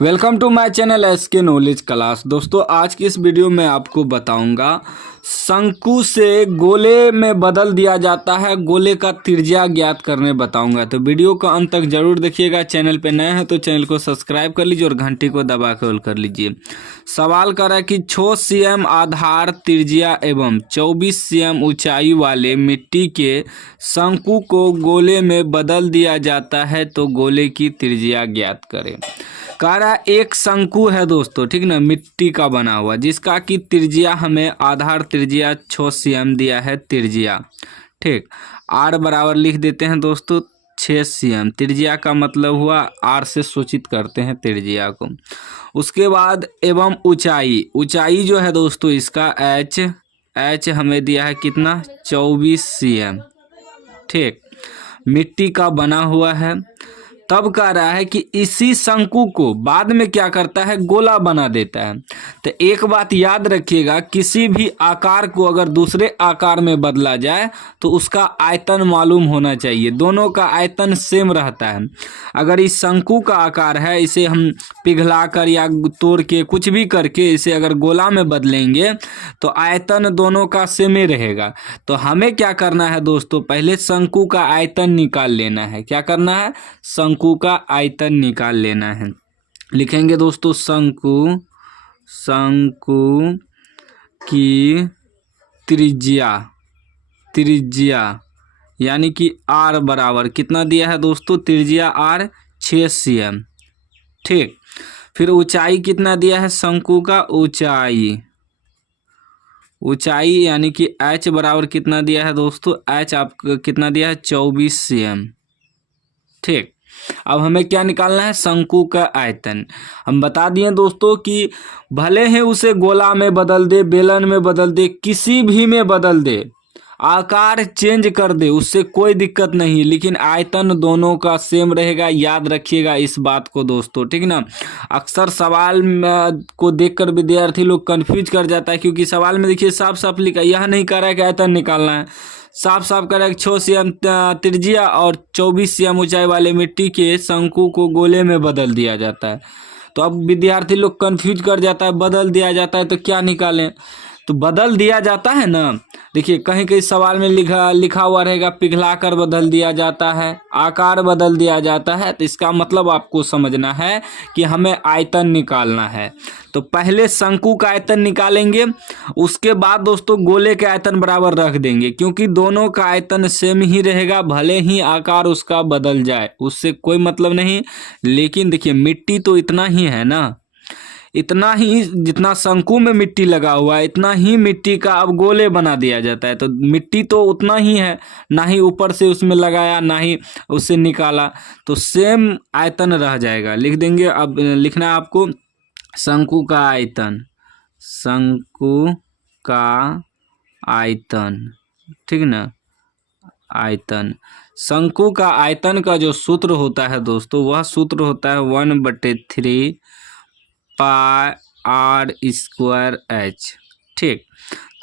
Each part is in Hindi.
Welcome to my channel SK knowledge class. दोस्तों आज की इस वीडियो में आपको बताऊंगा शंकु से गोले में बदल दिया जाता है, गोले का त्रिज्या ज्ञात करने बताऊंगा। तो वीडियो को अंत तक जरूर देखिएगा। चैनल पे नए हैं तो चैनल को सब्सक्राइब कर लीजिए और घंटी को दबा के ऑल कर लीजिए। सवाल कर रहा है कि 6 cm आधार त्रिज्या एवं 24 cm ऊंचाई वाले मिट्टी के शंकु को गोले में बदल दिया जाता है तो गोले की त्रिज्या ज्ञात करें। कह रहा है एक शंकु है दोस्तों, ठीक ना, मिट्टी का बना हुआ, जिसका कि त्रिज्या हमें आधार त्रिज्या 6 cm दिया है त्रिज्या, ठीक। आर बराबर लिख देते हैं दोस्तों 6 cm। त्रिज्या का मतलब हुआ आर से सूचित करते हैं त्रिज्या को। उसके बाद एवं ऊंचाई जो है दोस्तों इसका एच हमें दिया है कितना 24 cm, ठीक। मिट्टी का बना हुआ है। तब कह रहा है कि इसी शंकु को बाद में क्या करता है, गोला बना देता है। तो एक बात याद रखिएगा, किसी भी आकार को अगर दूसरे आकार में बदला जाए तो उसका आयतन मालूम होना चाहिए। दोनों का आयतन सेम रहता है। अगर इस शंकु का आकार है, इसे हम पिघलाकर या तोड़ के कुछ भी करके इसे अगर गोला में बदलेंगे तो आयतन दोनों का सेम ही रहेगा। तो हमें क्या करना है दोस्तों, पहले शंकु का आयतन निकाल लेना है। क्या करना है, शंकु का आयतन निकाल लेना है। लिखेंगे दोस्तों शंकु की त्रिज्या यानी कि आर बराबर कितना दिया है दोस्तों, त्रिज्या आर 6 cm, ठीक। फिर ऊंचाई कितना दिया है शंकु का, ऊंचाई यानी कि एच बराबर कितना दिया है दोस्तों, एच आपको कितना दिया है 24 cm, ठीक। अब हमें क्या निकालना है, शंकु का आयतन। हम बता दिए दोस्तों कि भले ही उसे गोला में बदल दे, बेलन में बदल दे, किसी भी में बदल दे, आकार चेंज कर दे, उससे कोई दिक्कत नहीं, लेकिन आयतन दोनों का सेम रहेगा। याद रखिएगा इस बात को दोस्तों, ठीक ना। अक्सर सवाल को देखकर विद्यार्थी लोग कंफ्यूज कर जाता है, क्योंकि सवाल में देखिए साफ साफ लिखा, यह नहीं कह रहा है कि आयतन निकालना है, साफ साफ कह रहा है कि 6 cm त्रिज्या और 24 cm ऊंचाई वाले मिट्टी के शंकु को गोले में बदल दिया जाता है। तो अब विद्यार्थी लोग कंफ्यूज कर जाता है, बदल दिया जाता है तो क्या निकालें। तो बदल दिया जाता है ना, देखिए कहीं कहीं सवाल में लिखा हुआ रहेगा पिघलाकर बदल दिया जाता है, आकार बदल दिया जाता है। तो इसका मतलब आपको समझना है कि हमें आयतन निकालना है। तो पहले शंकु का आयतन निकालेंगे, उसके बाद दोस्तों गोले के आयतन बराबर रख देंगे, क्योंकि दोनों का आयतन सेम ही रहेगा। भले ही आकार उसका बदल जाए, उससे कोई मतलब नहीं। लेकिन देखिए मिट्टी तो इतना ही है ना, इतना ही जितना शंकु में मिट्टी लगा हुआ है, इतना ही मिट्टी का अब गोले बना दिया जाता है। तो मिट्टी तो उतना ही है, ना ही ऊपर से उसमें लगाया ना ही उससे निकाला, तो सेम आयतन रह जाएगा। लिख देंगे। अब लिखना है आपको शंकु का आयतन, शंकु का आयतन, ठीक ना, आयतन। शंकु का आयतन का जो सूत्र होता है दोस्तों, वह सूत्र होता है 1/3 पाई आर स्क्वायर एच, ठीक।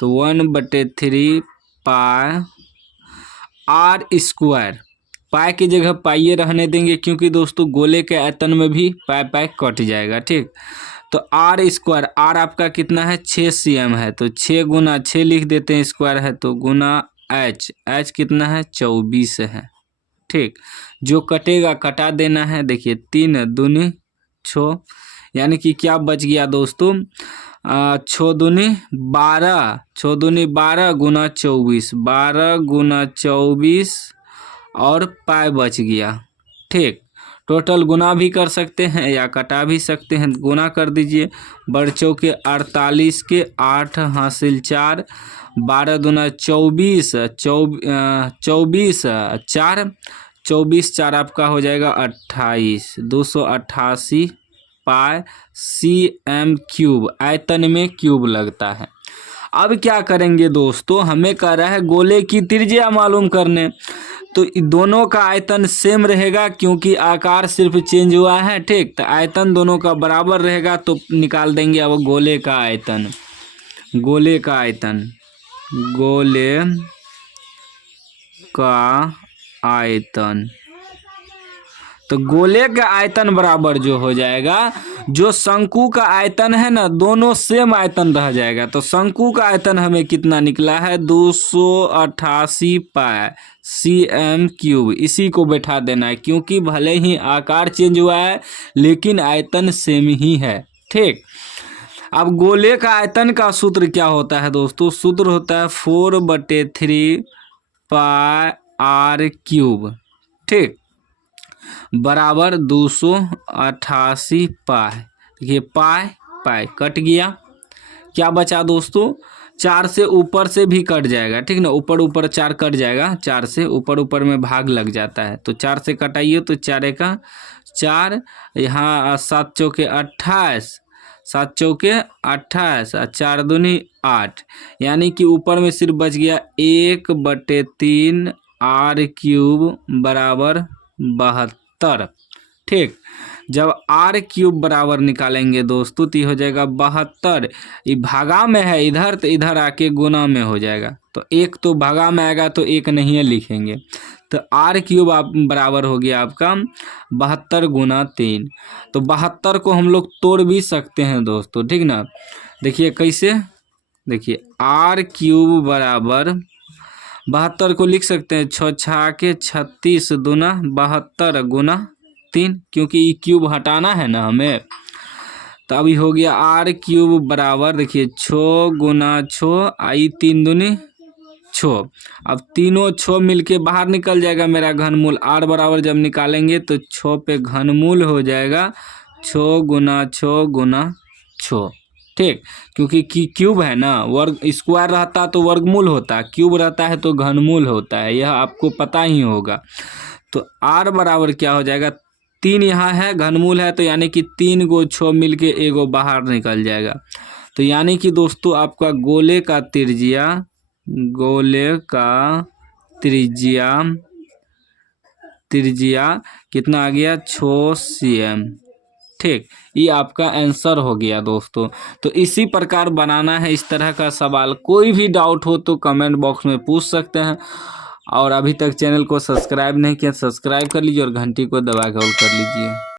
तो 1/3 पाई आर स्क्वायर, पाई की जगह पाइये रहने देंगे, क्योंकि दोस्तों गोले के आयतन में भी पाई कट जाएगा, ठीक। तो आर स्क्वायर, आर आपका कितना है 6 cm है, तो 6 गुना 6 लिख देते हैं, स्क्वायर है तो गुना एच कितना है 24 है, ठीक। जो कटेगा कटा देना है। देखिए 3 दूनी 6, यानी कि क्या बच गया दोस्तों, 6 दूनी 12, 6 दूनी 12 गुना 24, 12 गुना 24 और पाई बच गया, ठीक। टोटल गुना भी कर सकते हैं या कटा भी सकते हैं, गुना कर दीजिए। बड़ चौके 48 के 8 हासिल 4, 12 दूना 24, 24 4, 24 4 आपका हो जाएगा 28, 288 पाई cm क्यूब। आयतन में क्यूब लगता है। अब क्या करेंगे दोस्तों, हमें कह रहा है गोले की त्रिज्या मालूम करने। तो दोनों का आयतन सेम रहेगा, क्योंकि आकार सिर्फ चेंज हुआ है, ठीक। तो आयतन दोनों का बराबर रहेगा, तो निकाल देंगे अब गोले का आयतन। गोले का आयतन, गोले का आयतन तो गोले का आयतन बराबर जो हो जाएगा, जो शंकु का आयतन है ना, दोनों सेम आयतन रह जाएगा। तो शंकु का आयतन हमें कितना निकला है, 288 पाई cm³। इसी को बैठा देना है, क्योंकि भले ही आकार चेंज हुआ है लेकिन आयतन सेम ही है। ठीक, अब गोले का आयतन का सूत्र क्या होता है दोस्तों, सूत्र होता है 4/3 पाई r³। ठीक, बराबर 288 पाई। देखिए पाई पाई कट गया, क्या बचा दोस्तों, 4 से ऊपर से भी कट जाएगा। ठीक ना, ऊपर ऊपर 4 कट जाएगा, 4 से ऊपर ऊपर में भाग लग जाता है, तो 4 से कटाइए तो 4 का 4, यहाँ 7 चौके 28, 7 चौके 28 और 4 दूनी 8, यानी कि ऊपर में सिर्फ बच गया 1/3 r³ बराबर 72। ठीक, जब r³ बराबर निकालेंगे दोस्तों तो ये हो जाएगा 72। ये भागा में है इधर, तो इधर आके गुना में हो जाएगा, तो एक तो भागा में आएगा तो एक नहीं है लिखेंगे, तो r³ आप बराबर हो गया आपका 72 गुना 3। तो 72 को हम लोग तोड़ भी सकते हैं दोस्तों। ठीक ना, देखिए कैसे, देखिए r³ बराबर 72 को लिख सकते हैं 6 छाके 36 दूना 72 गुना 3, क्योंकि ये क्यूब हटाना है ना हमें। तो अभी हो गया r³ बराबर, देखिए 6 गुना 6 आई 3 दूनी 6। अब तीनों 6 मिलके बाहर निकल जाएगा मेरा घनमूल, r बराबर जब निकालेंगे तो 6 पे घनमूल हो जाएगा 6 गुना 6 गुना 6। ठीक, क्योंकि क्यूब है ना, वर्ग स्क्वायर रहता तो वर्गमूल होता, क्यूब रहता है तो घनमूल होता है, यह आपको पता ही होगा। तो r बराबर क्या हो जाएगा, 3 यहाँ है, घनमूल है, तो यानी कि 3 गो 6 मिलके एगो बाहर निकल जाएगा। तो यानी कि दोस्तों आपका गोले का त्रिज्या कितना आ गया, 6 cm। ठीक, ये आपका आंसर हो गया दोस्तों। तो इसी प्रकार बनाना है इस तरह का सवाल। कोई भी डाउट हो तो कमेंट बॉक्स में पूछ सकते हैं, और अभी तक चैनल को सब्सक्राइब नहीं किया सब्सक्राइब कर लीजिए और घंटी को दबा के ऑल कर लीजिए।